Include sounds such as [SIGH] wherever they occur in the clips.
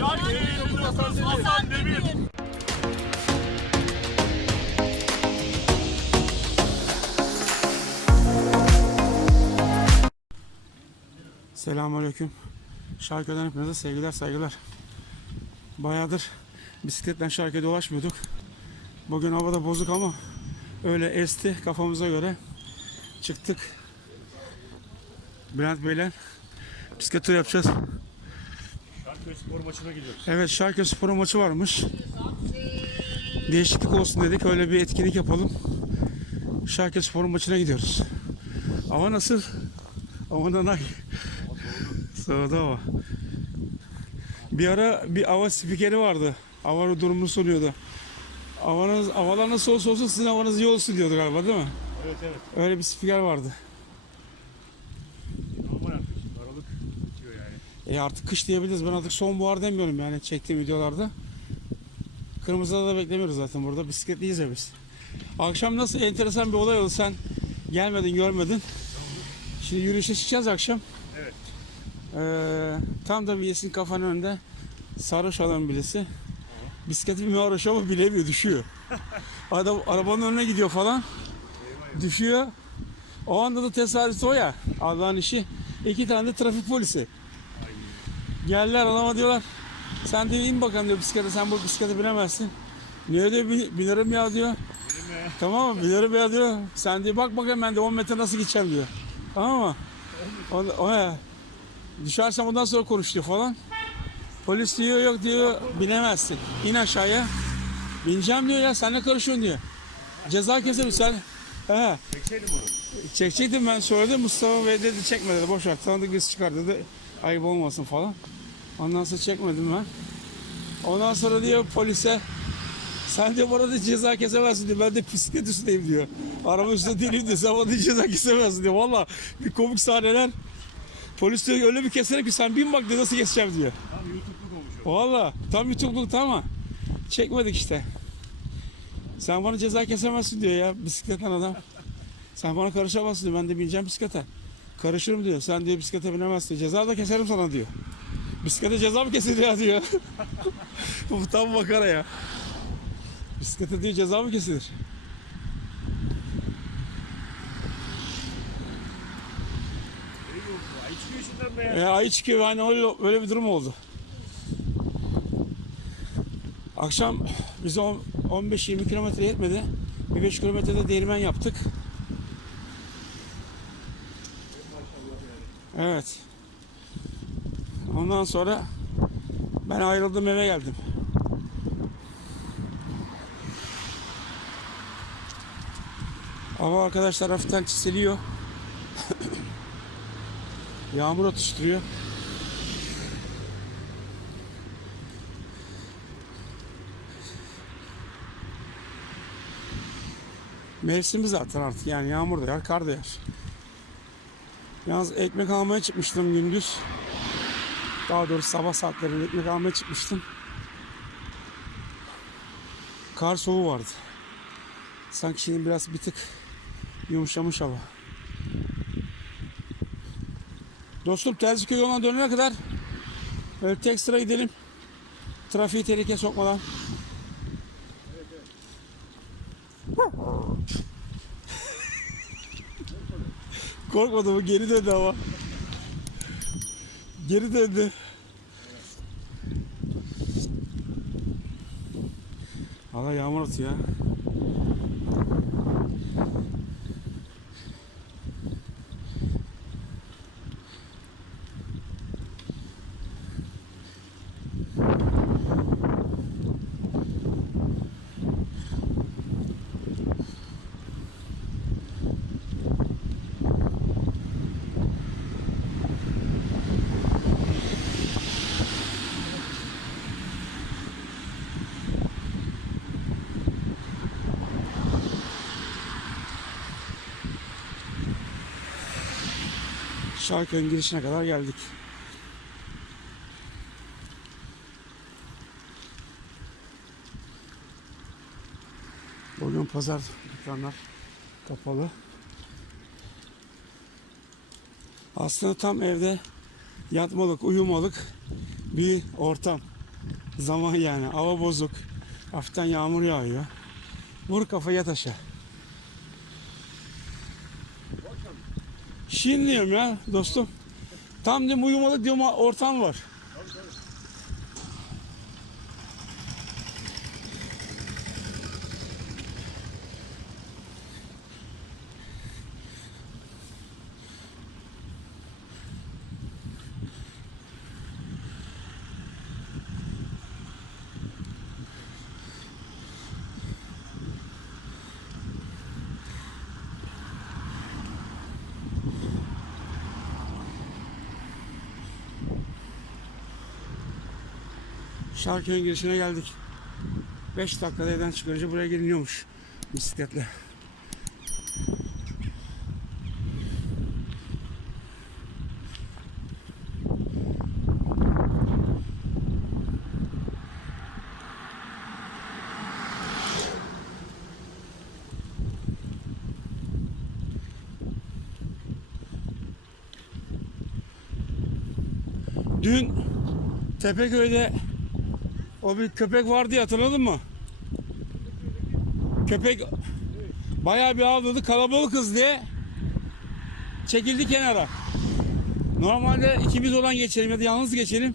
Şarkı Hasan Demir. Selamünaleyküm. Şarkıdan hepinize sevgiler saygılar. Bayağıdır bisikletle Şarkı'ya dolaşmıyorduk. Bugün havada bozuk ama öyle esti kafamıza göre. Çıktık. Bülent Bey'le bisiklet turu yapacağız. Şarköy spor maçına gidiyoruz. Evet Şarkı Spor'un maçı varmış. Değişiklik olsun dedik. Öyle bir etkinlik yapalım. Şarkı Spor'un maçına gidiyoruz. Hava nasıl? Hava nanay. Sağda hava. Bir ara bir hava spikeri vardı. Hava durumunu soruyordu. Havanız, havalar nasıl olsa olsun sizin havanız iyi olsun diyordu galiba değil mi? Evet evet. Öyle bir spiker vardı. Normal artık şimdi Aralık bitiyor yani. E artık kış diyebiliriz. Ben artık sonbahar demiyorum yani çektiğim videolarda. Kırmızıda da beklemiyoruz zaten burada. Bisikletliyiz ya biz. Akşam nasıl enteresan bir olay oldu. Sen gelmedin, görmedin. Şimdi yürüyüşe çıkacağız akşam. Evet. Ee, tam da bir yesin kafanın önünde sarhoş adam birisi. Bisikleti bir uğraşıyor ama bilemiyor, düşüyor. [LAUGHS] Adam arabanın önüne gidiyor falan. Düşüyor. O anda da tesadüf o ya. Allah'ın işi. İki tane de trafik polisi. Geldiler adama diyorlar. Sen diyor in bakalım diyor bisiklete sen bu bisiklete binemezsin. Niye diyor "Bin- binerim ya diyor. Tamam mı binerim ya diyor. Sen diyor bak bakayım ben de 10 metre nasıl gideceğim diyor. Tamam mı? O, o ya. Düşersen bundan sonra konuş diyor falan. Polis diyor yok diyor binemezsin. İn aşağıya. Bineceğim diyor ya sen ne karışıyorsun diyor. Ceza keselim sen. He. Çekecektim ben söyledim Mustafa Bey dedi çekme dedi boş ver tanıdık birisi çıkar dedi ayıp olmasın falan. Ondan sonra çekmedim ben. Ondan sonra diyor polise sen de bana da ceza kesemezsin diyor. Ben de bisiklet üstündeyim diyor. Araba üstünde değilim diyor. Sen bana da ceza kesemezsin diyor. Valla bir komik sahneler. Polis diyor öyle bir keserim ki sen bin bak diyor nasıl keseceğim diyor. Tam YouTube'luk olmuş o. Valla tam YouTube'lukta ama çekmedik işte. Sen bana ceza kesemezsin diyor ya bisikletten adam. Sen bana karışamazsın diyor. Ben de bineceğim bisiklete. Karışırım diyor. Sen diyor bisiklete binemezsin. Ceza da keserim sana diyor. Bisiklete ceza mı kesilir ya diyor. [LAUGHS] Bu tam makara ya. Bisiklete diyor ceza mı kesilir? Ay çıkıyor içinden be ya. E, ay çıkıyor hani öyle, öyle bir durum oldu. Akşam bize on- 15-20 kilometre yetmedi. Bir 5 kilometrede değirmen yaptık. Evet. Ondan sonra ben ayrıldım eve geldim. Hava arkadaşlar hafiften çiseliyor. [COUGHS] Yağmur atıştırıyor. Mevsimi zaten artık yani yağmur da yağar, kar da yağar. Yalnız ekmek almaya çıkmıştım gündüz. Daha doğrusu sabah saatlerinde ekmek almaya çıkmıştım. Kar soğuğu vardı. Sanki şimdi biraz bir tık yumuşamış hava. Dostum Terziköy yoluna dönene kadar böyle tek sıra gidelim. Trafiği tehlikeye sokmadan. [LAUGHS] Korkmadı mı? Geri döndü ama. Geri döndü. Valla yağmur atıyor ya. Şarköy'ün girişine kadar geldik. Bugün pazar dükkanlar kapalı. Aslında tam evde yatmalık, uyumalık bir ortam. zaman yani. Hava bozuk. Hafiften yağmur yağıyor. Vur kafa yat aşağı. Diyorum ya dostum. Tam diyorum uyumalık diyorum ortam var. Şarköy'ün girişine geldik. 5 dakikada evden çıkınca buraya geliniyormuş bisikletle. Dün Tepeköy'de o bir köpek vardı ya hatırladın mı? Köpek bayağı bir avladı kalabalık kız diye çekildi kenara. Normalde ikimiz olan geçelim ya da yalnız geçelim.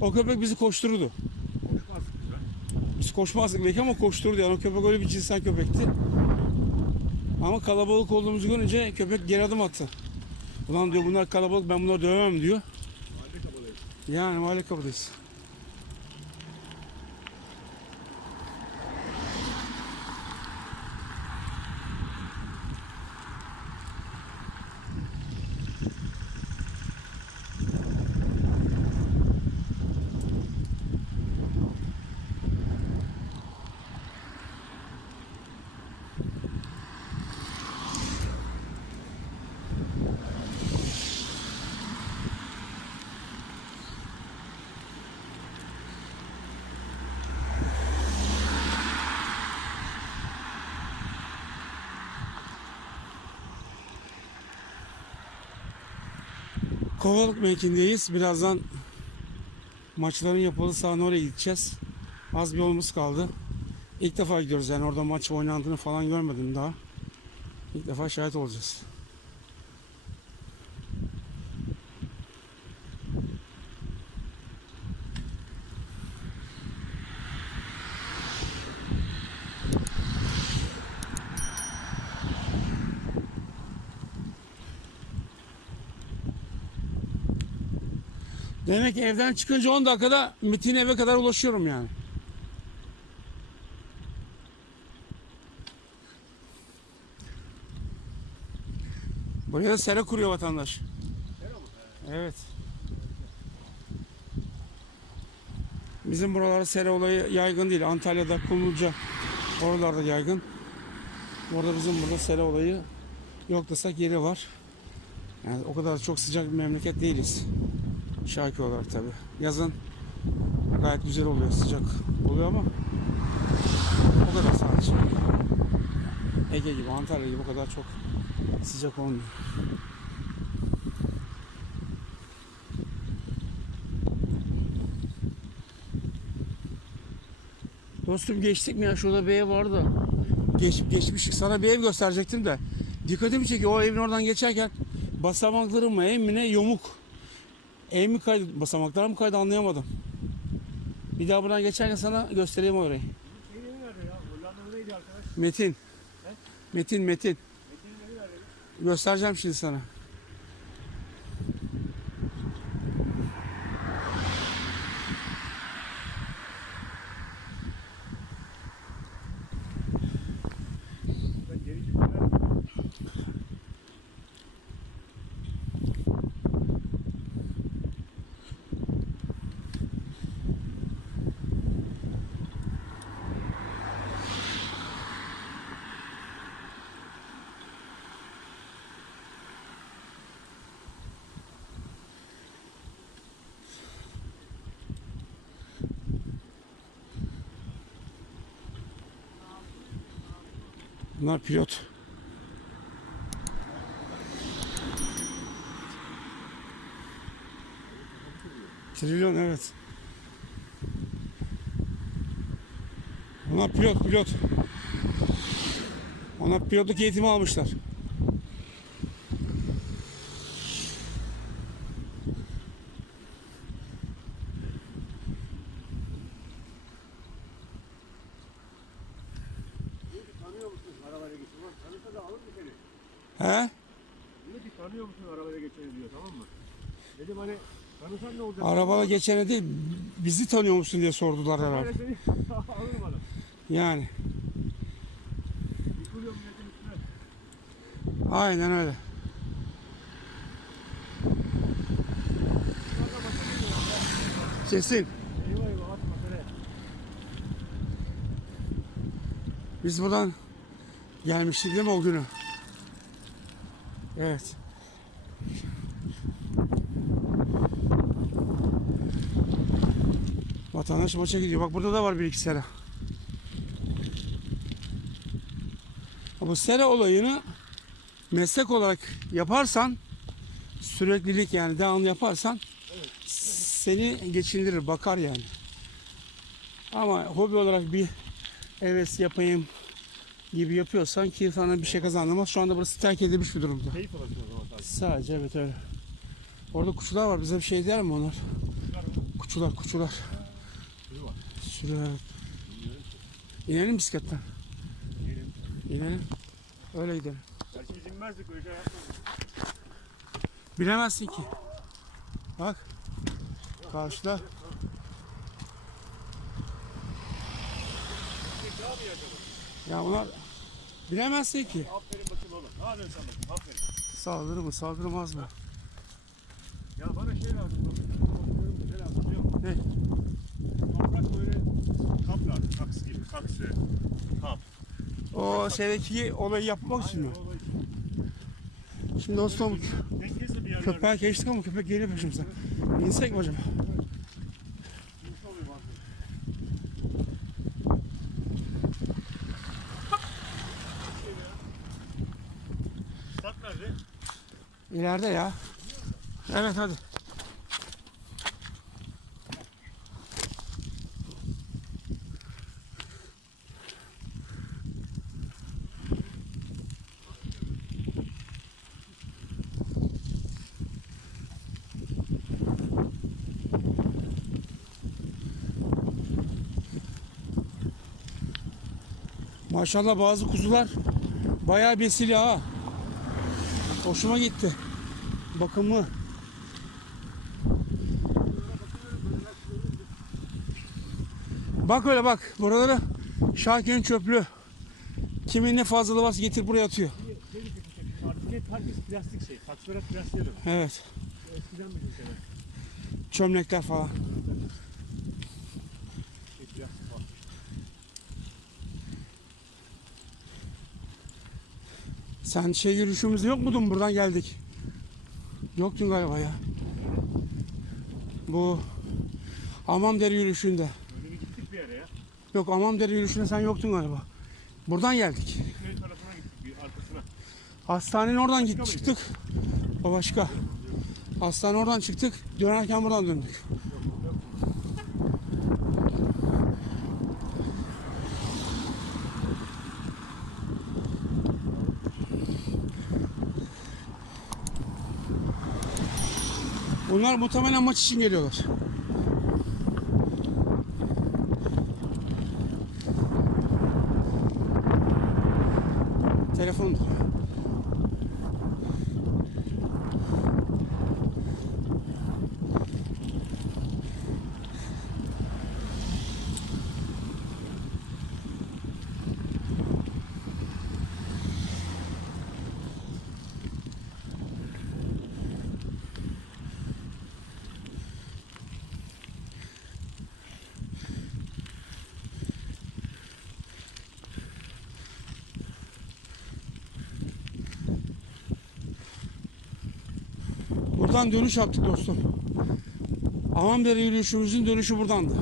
O köpek bizi koştururdu. Konuşmazsın ben. Biz koşmazdık belki ama koştururdu yani o köpek öyle bir cinsel köpekti. Ama kalabalık olduğumuzu görünce köpek geri adım attı. Ulan diyor bunlar kalabalık ben bunları dövemem diyor. Mahalle kabalayız. Yani mahalle kapıdayız. Kovalık mevkindeyiz. Birazdan maçların yapıldığı sahne oraya gideceğiz. Az bir yolumuz kaldı. İlk defa gidiyoruz yani orada maç oynandığını falan görmedim daha. İlk defa şahit olacağız. Demek ki evden çıkınca 10 dakikada Metin eve kadar ulaşıyorum yani. Buraya da sera kuruyor vatandaş. Evet. Bizim buralarda sera olayı yaygın değil. Antalya'da, Kumluca oralarda yaygın. Orada bizim burada sera olayı yok desek yeri var. Yani o kadar çok sıcak bir memleket değiliz. Şarkı olarak tabi. Yazın gayet güzel oluyor, sıcak oluyor ama o kadar sadece. Ege gibi, Antalya gibi o kadar çok sıcak olmuyor. Dostum geçtik mi ya? Şurada bir ev vardı. Geç, geçmiştik. Sana bir ev gösterecektim de. Dikkatimi çekiyor. O evin oradan geçerken basamakları mı ev mi ne yamuk. Ev mi kaydı, basamaklar mı kaydı anlayamadım. Bir daha buradan geçerken sana göstereyim orayı. Metin. Metin, Metin. Nerede? Göstereceğim şimdi sana. Bunlar pilot. Trilyon evet. Onlar pilot pilot. Onlar pilotluk eğitimi almışlar. Dedim hani tanısan ne olacak? Arabada geçene değil bizi tanıyor musun diye sordular herhalde. Seni [LAUGHS] alırım adam. Yani Yıkılıyor milletin üstüne. aynen öyle. Kesin. Eyvah eyvah atma sene. Biz buradan gelmiştik değil mi o günü? Evet. Vatandaş maça gidiyor. Bak burada da var bir iki sera. Bu sera olayını meslek olarak yaparsan süreklilik yani devamlı yaparsan seni geçindirir, bakar yani. Ama hobi olarak bir heves yapayım gibi yapıyorsan ki sana bir şey kazandırmaz. Şu anda burası terk edilmiş bir durumda. Keyif alırsın o zaman sadece. Sadece evet öyle. Orada kuşlar var. Bize bir şey der mi onlar? Kuşlar, kuşlar. Sürü var. İnelim bisikletten. Gelin. İnelim. Öyle gidelim. Belki izin vermezdik öyle şey yapmazdık. Bilemezsin ki. Bak. Karşıda. Ya bunlar bilemezsin ki. Aferin bakayım oğlum. Ne yapıyorsun sen bakayım? Aferin. Saldırır mı saldırmaz mı? Ya bana şey lazım. bak. Bakıyorum da Ne lazım biliyor musun? Ne? Toprak böyle kap lazım. Kaks gibi. Kaksı. Kap. O şeydeki olayı yapmak için. Şimdi dostum köpeğe geçtik ama köpek geliyor peşimize. İnsek mi nerede? İleride ya. Evet hadi. Maşallah bazı kuzular bayağı besili ha. Hoşuma gitti. Bakımlı. Bak öyle bak. Buraları Şakir'in çöplüğü. Kimin ne fazlalığı varsa getir buraya atıyor. Şey? Artık hep herkes plastik şey. Saksıra plastiğe dön. Evet. Eskiden şeyler. Çömlekler falan. Şey, plastik var. Sen şey yürüyüşümüzde yok muydun? Buradan geldik. Yoktun galiba ya. Bu Amamdere yürüyüşünde. Böyle bir gittik bir yere ya. Yok Amamdere yürüyüşünde sen yoktun galiba. Buradan geldik. Köy tarafına gittik bir arkasına. Hastanenin oradan gittik çıktık. O başka. Hastane oradan çıktık. Dönerken buradan döndük. Bunlar muhtemelen maç için geliyorlar. Telefon. Buradan dönüş yaptık dostum. Amambere yürüyüşümüzün dönüşü buradandı.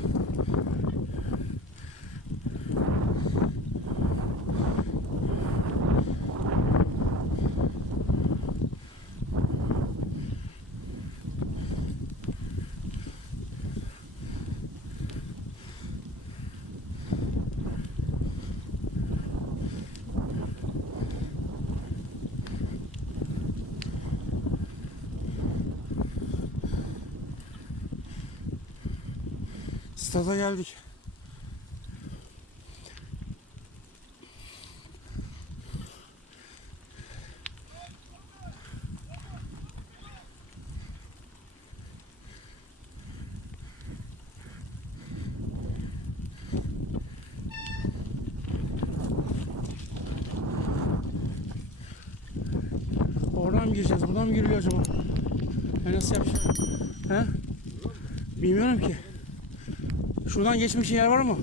Stada geldik. Oradan mı gireceğiz? Buradan mı giriliyor acaba? Ben nasıl yapacağım? He? Bilmiyorum ki. Şuradan geçmek için yer var mı?